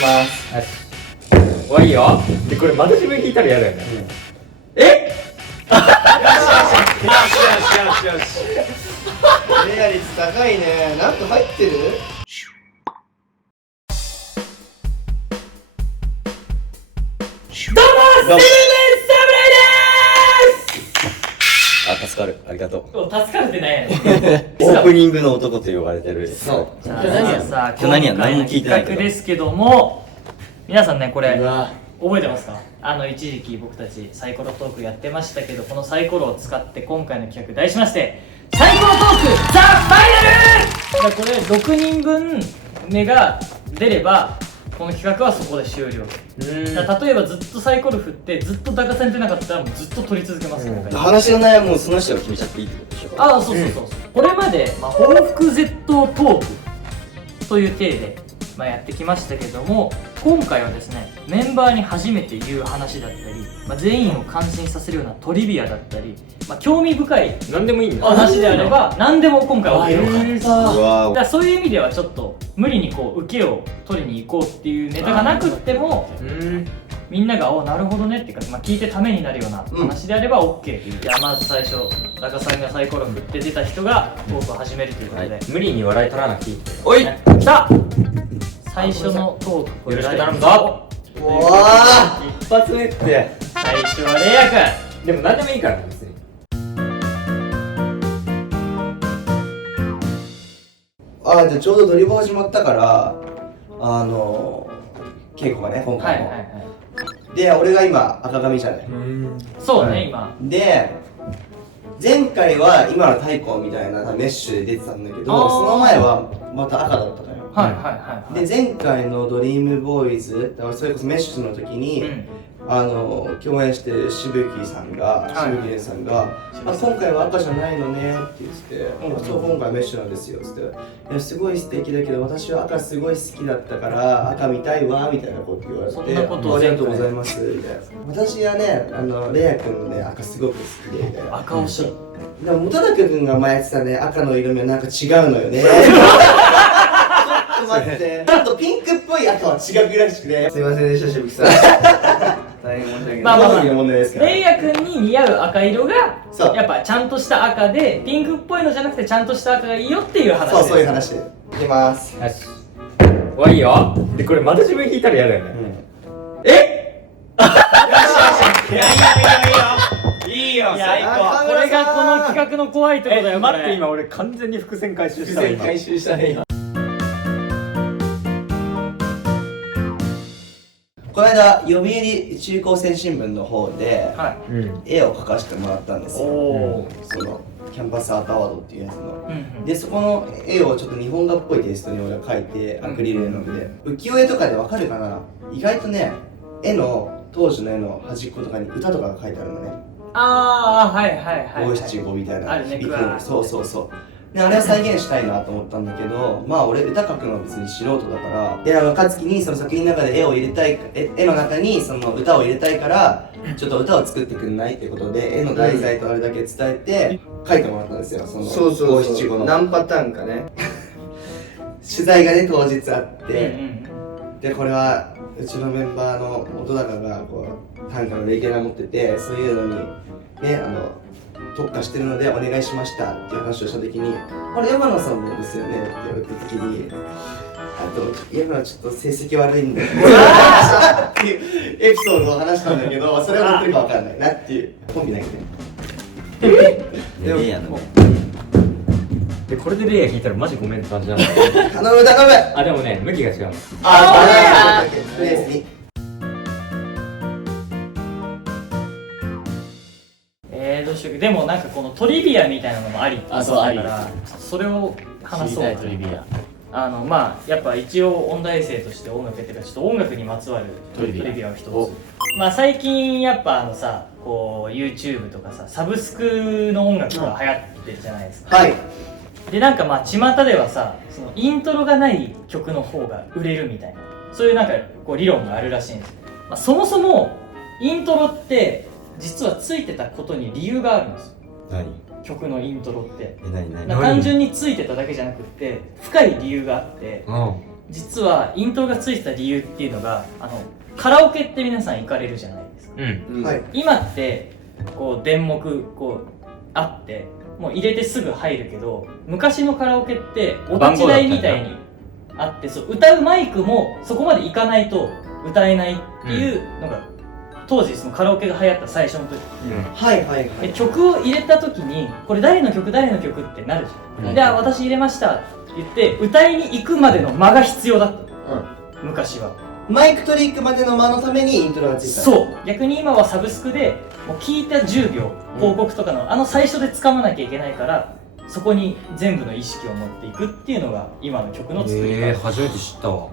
きます。よし。おいいよ。で、これまた自分引いたら嫌だよね。え？よし。レア率高いね。なんか入ってる？どうも、セブン侍あ、助かる。ありがとう。です。助かるってなんやねん。オープニングの男と呼ばれてる。そう。じゃあ何やさ、今日何や今回の何も聞いてないけど企画ですけども、皆さんねこれうわ覚えてますか？一時期僕たちサイコロトークやってましたけど、このサイコロを使って今回の企画題しましてサイコロトークザ・ファイナル。これ6人分目が出ればこの企画はそこで終了。だから例えばずっとサイコロ振ってずっとダカさん出なかったらもうずっと取り続けますから、話の内容もその人が決めちゃっていいってことでしょ。ああそうそうそうそう、これまで、報復絶倒トークという体で、やってきましたけども、今回はですねメンバーに初めて言う話だったり、全員を感心させるようなトリビアだったり、興味深い何でもいいんだ。話であれば何でも今回は OK だうわからそういう意味ではちょっと無理にこう受けを取りに行こうっていうネタがなくってもみんなが「おなるほどね」っていうか、聞いてためになるような話であれば OK っていう。じゃあまず最初中さんがサイコロ振って出た人がトークを始めるということで、無理に笑い取らなくていい。おい。来た最初のトークよろしく頼むぞ。うわ一発目って最初はレイヤ君。でも何でもいいからね別に。じゃあちょうどドリボ始まったから稽古がね今はい回も、はいはいで俺が今赤髪じゃない、そうね、今で前回は今の太鼓みたいなメッシュで出てたんだけど、その前はまた赤だったのよ。はいはいはいはい。で前回のドリームボーイズだからそれこそメッシュの時に、共演してるしぶきさんが、しぶきねさんが「今回は赤じゃないのね」って言って「そう今回メッシュなんですよ」っつって「いやすごい素敵だけど私は赤すごい好きだったから赤見たいわ」みたいなこと言われて「そんなことをありがとうございます」みたいな。私はねレイヤ君のね赤すごく好きでみたいな。赤押し。でも本君が前やってたね赤の色味はなんか違うのよね。ちょっと待って、ちょっとピンクっぽい赤は違うらしくて。すいませんでした、しぶきさん。大変申し訳ない。好みの問題ですから。レイヤ君に似合う赤色がそうやっぱちゃんとした赤で、ピンクっぽいのじゃなくてちゃんとした赤がいいよっていう話です。そう、そういう話で。いきます。よし。おいいよ。でこれまた自分引いたら嫌だよね。え？いやいいよ最高。これがこの企画の怖いところだよ。待って今俺完全に伏線回収したわ今。回収したね、今。この間、読売中高生新聞の方で、絵を描かせてもらったんですよ。そのキャンパスアートアワードっていうやつの。で、そこの絵をちょっと日本画っぽいテイストに俺は描いて、アクリル絵の具で。浮世絵とかでわかるかな？意外とね、当時の絵の端っことかに歌とかが書いてあるのね。はいはいはい。五七五みたいな。あるね。そうそうそう。で、あれは再現したいなと思ったんだけど、俺歌描くのは別に素人だから、で、かつきにその作品の中で絵を入れたい、絵の中にその歌を入れたいから、ちょっと歌を作ってくんないってことで、絵の題材とあれだけ伝えて、書いてもらったんですよ、その五七五の。何パターンかね。取材がね、当日あって、で、これは、うちのメンバーの本がこう短歌のレギュラー持ってて、そういうのにね特化してるのでお願いしましたっていう話をした時に「これ山野さんもですよね」って言われた時に「山野ちょっと成績悪いんで」っていうエピソードを話したんだけど、それは本当にか分かんないなっていうコンビだけね。レイヤのでこれでレイヤ引いたらマジごめんって感じなの。頼む頼む。あでもね向きが違うの。レースにどうしよう。でもなんかこのトリビアみたいなのもありって言ってたからそれを話そう。トリビア。やっぱ一応音大生として音楽やってるからちょっと音楽にまつわるトリビアを一つ。最近やっぱこう YouTube とかさサブスクの音楽が流行ってるじゃないですか。はい。でなんか巷ではさそのイントロがない曲の方が売れるみたいなそういうなんかこう理論があるらしいんですよ。そもそもイントロって実はついてたことに理由があるんですよ。何？曲のイントロって何？単純についてただけじゃなくって深い理由があって、実はイントロがついてた理由っていうのがカラオケって皆さん行かれるじゃないですか。うんはい。今ってこう電目こうあってもう入れてすぐ入るけど、昔のカラオケってお立ち台みたいにあって、そう歌うマイクもそこまで行かないと歌えないっていうのが、当時そのカラオケが流行った最初の時はいはいはで、い。曲を入れた時にこれ誰の曲誰の曲ってなるじゃん、うんで私入れましたって言って歌いに行くまでの間が必要だった、昔は。マイク取り行くまでの間のためにイントロがついた。そう、逆に今はサブスクでもう聞いた10秒広告とかの最初で掴まなきゃいけないから、そこに全部の意識を持っていくっていうのが今の曲の作り方初めて知ったわ。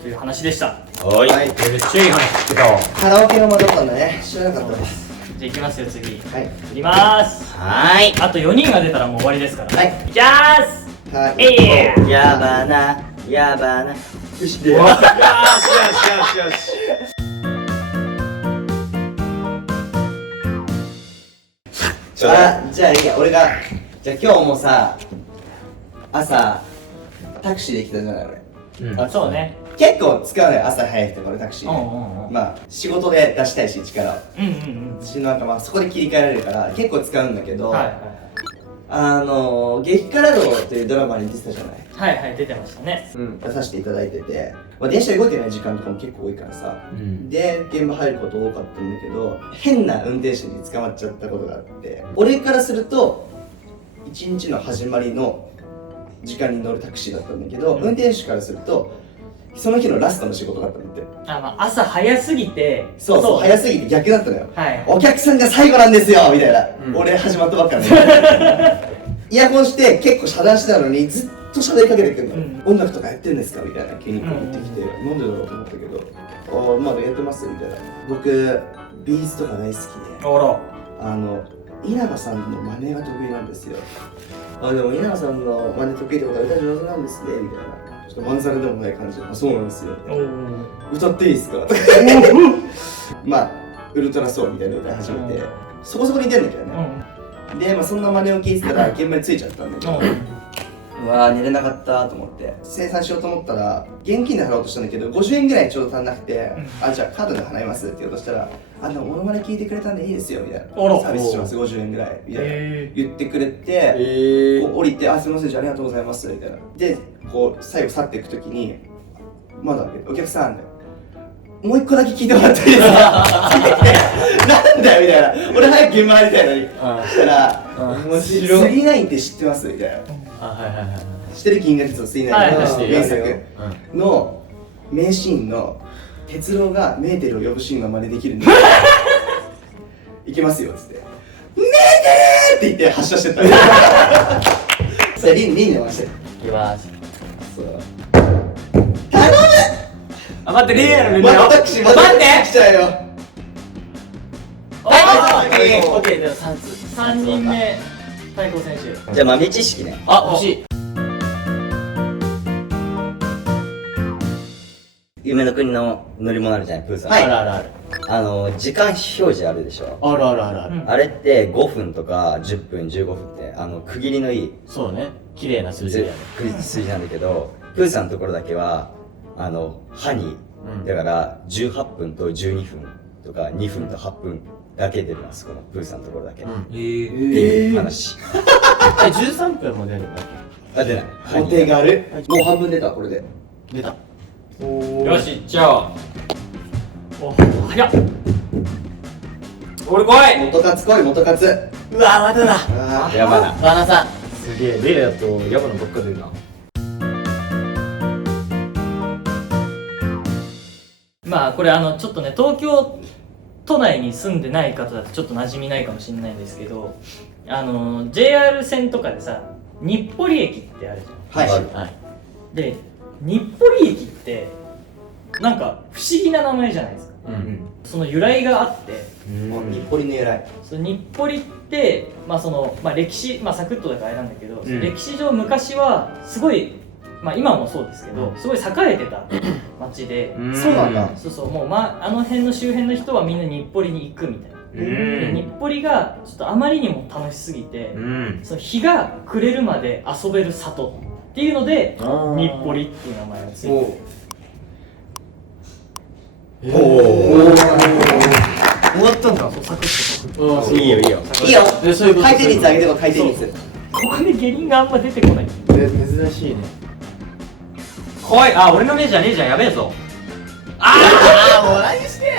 という話でした。はい。はい。めっちゃいい話聞けたわ。カラオケの間だったんだね。知らなかったです。じゃあいきますよ、次はい。いきます。はあと4人が出たらもう終わりですから。はいいきますはい。えいい。やばな、やばな。よし、で。よしよしよしよし。ちょうだい。じゃあいいや、俺が。じゃあ今日もさ、朝、タクシーで来たじゃない俺。うんあ、そうね。結構使うのよ、朝早い人これタクシーで。うんうんうんまあ、仕事で出したいし、力を。うんうんうん。なんかまあ、そこで切り替えられるから、結構使うんだけど、はいはい激辛道っていうドラマに出てたじゃない。はいはいはい、出てましたね。出させていただいてて、まあ、電車で動いてない時間とかも結構多いからさ、うんで現場入ること多かったんだけど、変な運転手に捕まっちゃったことがあって、俺からすると一日の始まりの時間に乗るタクシーだったんだけど、運転手からするとその日のラストの仕事だったんだって。まあ、朝早すぎて。そうそう、早すぎて逆だったのよ。はいお客さんが最後なんですよみたいな、俺始まったばっかりイヤホンして結構遮断してたのにずっと喋りかけてくるの、音楽とかやってんですかみたいな急にこう言ってきて、なんでだろうと思ったけど、まだやってますみたいな。僕ビーズとか大好きで、あら。稲葉さんの真似が得意なんですよ。でも稲葉さんの真似得意ってことは歌上手なんですねみたいな。ちょっとまんざらでもない感じで、そうなんですよ。歌っていいですかとかまあウルトラソウルみたいな歌い始めて、そこそこに出るんだけどね、で、まあ、そんな真似を聞いてたら現場に着いちゃったんだけど、うわー寝れなかったと思って生産しようと思ったら現金で払おうとしたんだけど50円ぐらいちょうど足んなくて、じゃあカードで払いますって言おうとしたら、でもモノマネ聞いてくれたんでいいですよみたいな、あらサービスします50円ぐらいみたいな言ってくれて、えこう降りてすみませんじゃあありがとうございますみたいな。でこう最後去っていくときにまだお客さんでもう一個だけ聞いてもらっていいですかなんだよみたいな、俺早く現場入りたいのに。そしたら面白い。 39って知ってますみたいな。はいはいはい。知ってる銀河鉄道39はいのはい名作の名シーンの哲郎がメーテルを呼ぶシーンが真似できるんでいきますよっつってメーテルって言って発射してったそれリンで回していきます。そう待って、リアルまたタクシーまたタクシー来ちゃうよ。オッケー、では3人目太鼓選手。じゃあ豆知識ね。欲しい。夢の国の乗り物あるじゃない、プーさん。はいあるあるある。時間表示あるでしょ。あるあるあるある。あれって5分とか10分15分って区切りのいいそうね。綺麗な数字だよね。数字なんだけど、プーさんのところだけは歯に、だから18分と12分とか2分と8分だけ出るんですこのプーさんのところだけ、っていう話。13分も出るんだっ出ない。お手軽。もう半分出たこれで。け？出た。よし、行っちゃおう。お、早っ。俺来い。元カツ来い元カツ。うわ、まただ。やばな。バナさん。すげえ、レイだとヤバのどっか出るな。まあこれちょっとね、東京都内に住んでない方だとちょっと馴染みないかもしれないんですけど、JR 線とかでさ、日暮里駅ってあるじゃん。はい。はい。で、日暮里駅ってなんか不思議な名前じゃないですか。その由来があって、日暮里の由来。その日暮里って歴史、サクッとだからあれなんだけど、ん歴史上昔はすごい、今もそうですけど、すごい栄えてた町で、そうなんだ。そうそう、もうあの辺の周辺の人はみんな日暮里に行くみたいな。で日暮里がちょっとあまりにも楽しすぎて、その日が暮れるまで遊べる里っていうのであー日暮里っていう名前がついてる。おお終わったんだ。あそういいよいいよ。いいよ。でそういうこと回転率上げてこ回転率。ここで下輪があんま出てこない。珍しいね。来い。あ、俺の目じゃねえじゃん。やべえぞ。ああもう何して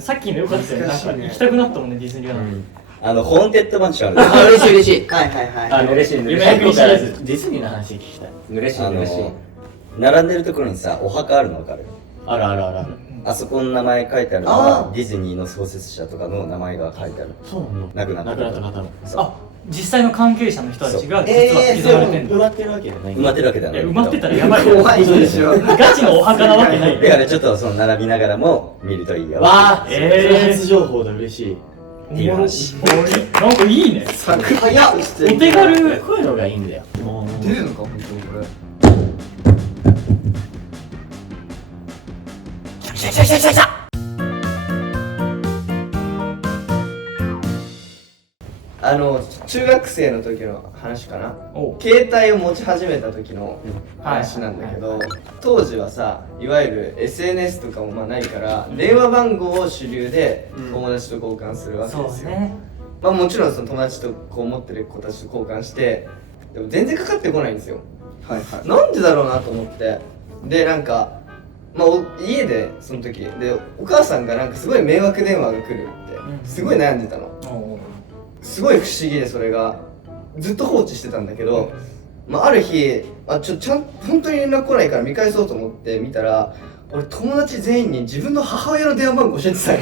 さっきの良かったよね。なんか難しいね行きたくなったもんね、ディズニーランホーンテッドマンションあるあ嬉しい嬉しい。はいはいはい。嬉しい夢最後からデ見シリーズィズニーの話聞きたい。嬉しい嬉しい。並んでるところにさ、お墓あるの分かる？あるあるあるある。あそこの名前書いてあるのあはディズニーの創設者とかの名前が書いてある。そうなの。亡くなった亡くなった方の。あ、実際の関係者の人たちが実は刻まれてんだ。埋まってるわけじゃない。埋まってるわけではない。いや、埋まってたらやばいよ。怖いでしょ。ガチのお墓なわけない。だからちょっとその並びながらも見るといいよ。わあ、そえーれ初情報だ嬉しい。っていう話。なんかいいね。早っ。お手軽。こういうのがいいんだよ。もう出るのか本当にこれ。中学生の時の話かな。おう携帯を持ち始めた時の話なんだけど、当時はさ、いわゆる SNS とかもまあないから電話番号を主流で友達と交換するわけそうですよ。ね。まあもちろんその友達とこう持ってる子たちと交換して、でも全然かかってこないんですよ。はいはい。なんでだろうなと思って、でなんかまあ家でその時でお母さんがなんかすごい迷惑電話が来るってすごい悩んでたの。おうすごい不思議で、それがずっと放置してたんだけど、まあ、ある日ちゃん本当に連絡来ないから見返そうと思って見たら、俺友達全員に自分の母親の電話番号教えてたよ。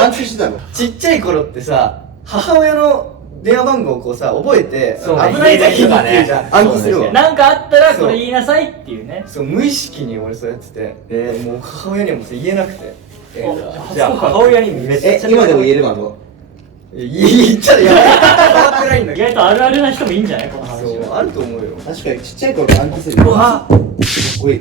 暗記してたの。ちっちゃい頃ってさ、母親の電話番号をこうさ覚えて、そうね危ない時にって言うじゃん。暗記するわ。なんかあったらこれ言いなさいっていうね。そう無意識に俺そうやってて、でもう母親にはもう言えなくて。じゃあ母親にめっちゃ今でも言える番号？言っちゃやばい。変わってないんだけど。意外とあるあるな人もいいんじゃないこの話そうは。あると思うよ。確かにちっちゃい頃から暗記するよ。かっこいい。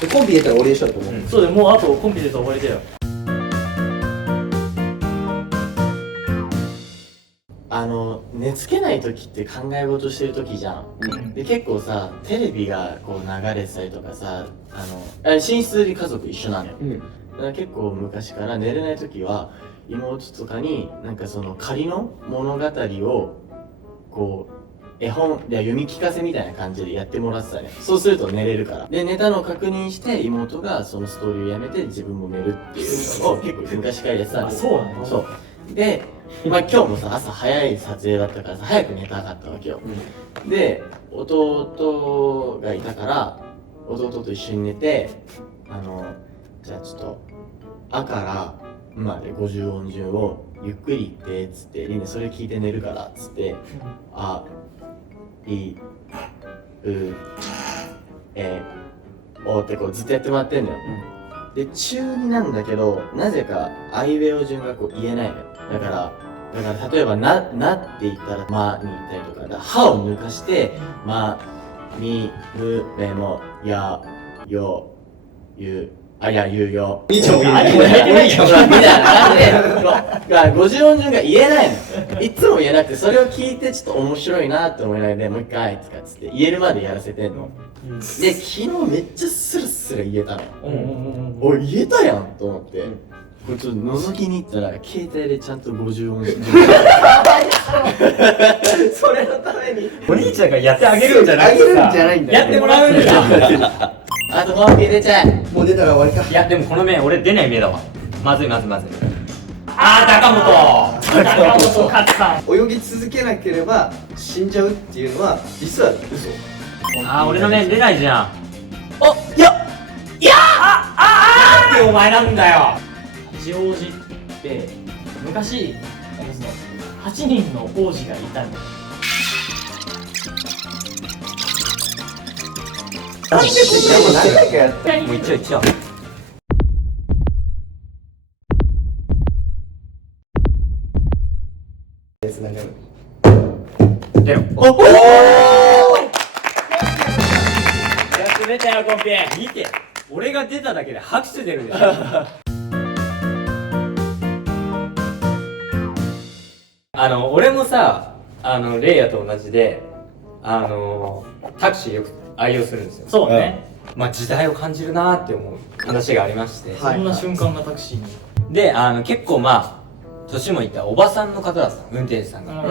でコンビ出たら俺でしょと思う。そうだよ、もうあとコンビでと終わりだよ。寝つけない時って考え事してる時じゃん。で結構さテレビがこう流れてたりとかさ、寝室に家族一緒なのよ。だから結構昔から寝れない時は妹とかになんかその仮の物語をこう絵本で読み聞かせみたいな感じでやってもらってたね。そうすると寝れるから。で寝たのを確認して妹がそのストーリーをやめて自分も寝るっていうのを結構昔からやってたんですよ。そうなの？そうで、今日もさ朝早い撮影だったからさ早く寝たかったわけよ。で弟がいたから弟と一緒に寝て、じゃあちょっと「あ」から「まで50音順をゆっくり言ってっつって「りねそれ聞いて寝るから」っつって「あ」「い」「う」「え」「お」ってこうずっとやってもらってんのよ。で中2なんだけどなぜかあいうえお順がこう言えないのよ。だから例えばなって言ったらまに言ったりとか、歯を抜かしてまみむめもやよゆあやゆよみちょも言えないみたいな感じで50音順が言えないの。いつも言えなくてそれを聞いてちょっと面白いなって思いながらもう一回とかっつって言えるまでやらせてんの。で昨日めっちゃスラスラ言えたのよ。おい言えたやんと思って、これちょっと覗きに行ったら携帯でちゃんと50音順それのためにお兄ちゃんがやってあげるんじゃなあげるんいさじゃないんだよ。やってもらうんだよ。あとコンビ入れちゃえ。もう出たら終わりか。いやでもこの目俺出ない目だわ。まずいまずいまずい。あー高本。高本勝さん。泳ぎ続けなければ死んじゃうっていうのは実は嘘。あー俺の目出ないじゃん。なんでお前なんだよ。八王子って昔8人の王子がいたんだよ。なんでこんな何回かやっもう一応一応。たやつなんか出ろ。おやって出たよコンビ。見て。俺が出ただけで拍手出るでしょ俺もさレイヤと同じでタクシーよく愛用するんですよ。そうね、まあ時代を感じるなーって思う話がありまして、そんな瞬間がタクシーに。で結構まあ年もいったおばさんの方だったの、運転手さんが、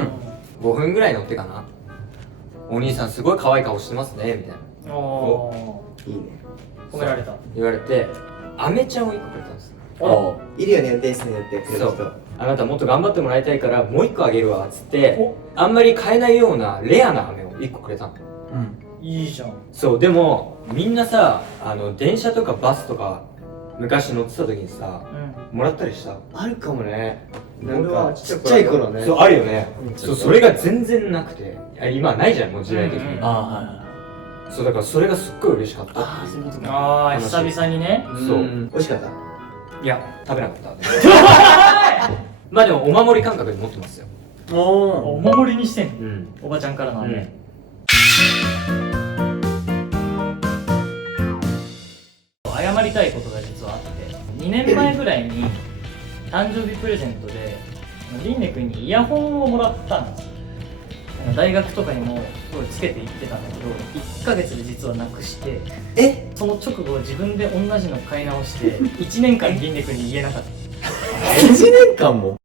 5分ぐらい乗ってかな、お兄さんすごい可愛い顔してますねみたいなおいいね。褒められた。言われて、アメちゃんを1個くれたんですよ。いるよね、運転手さんによってくれる人。そうあなたもっと頑張ってもらいたいからもう1個あげるわっつって、あんまり買えないようなレアな飴を1個くれたの。いいじゃん。そうでもみんなさ電車とかバスとか昔乗ってた時にさ、もらったりした？あるかもね。なん俺はかちっちゃい頃ね。そうあるよね、そうそれが全然なくて、今はないじゃんもう時代的に、うんああ、はいはい。そうだからそれがすっごい嬉しかったああ、そういうことか。ああ、久々にね。そう、美味しかった。いや食べなかったまあでもお守り感覚で持ってますよ。おお守りにしてんの、うんおばちゃんからのね。謝りたいことが実はあって、2年前ぐらいに誕生日プレゼントでリンネ君にイヤホンをもらったんですよ。大学とかにもすごいつけて行ってたんだけど、1ヶ月で実はなくして、その直後自分で同じの買い直して1年間リンネ君に言えなかった。1年間も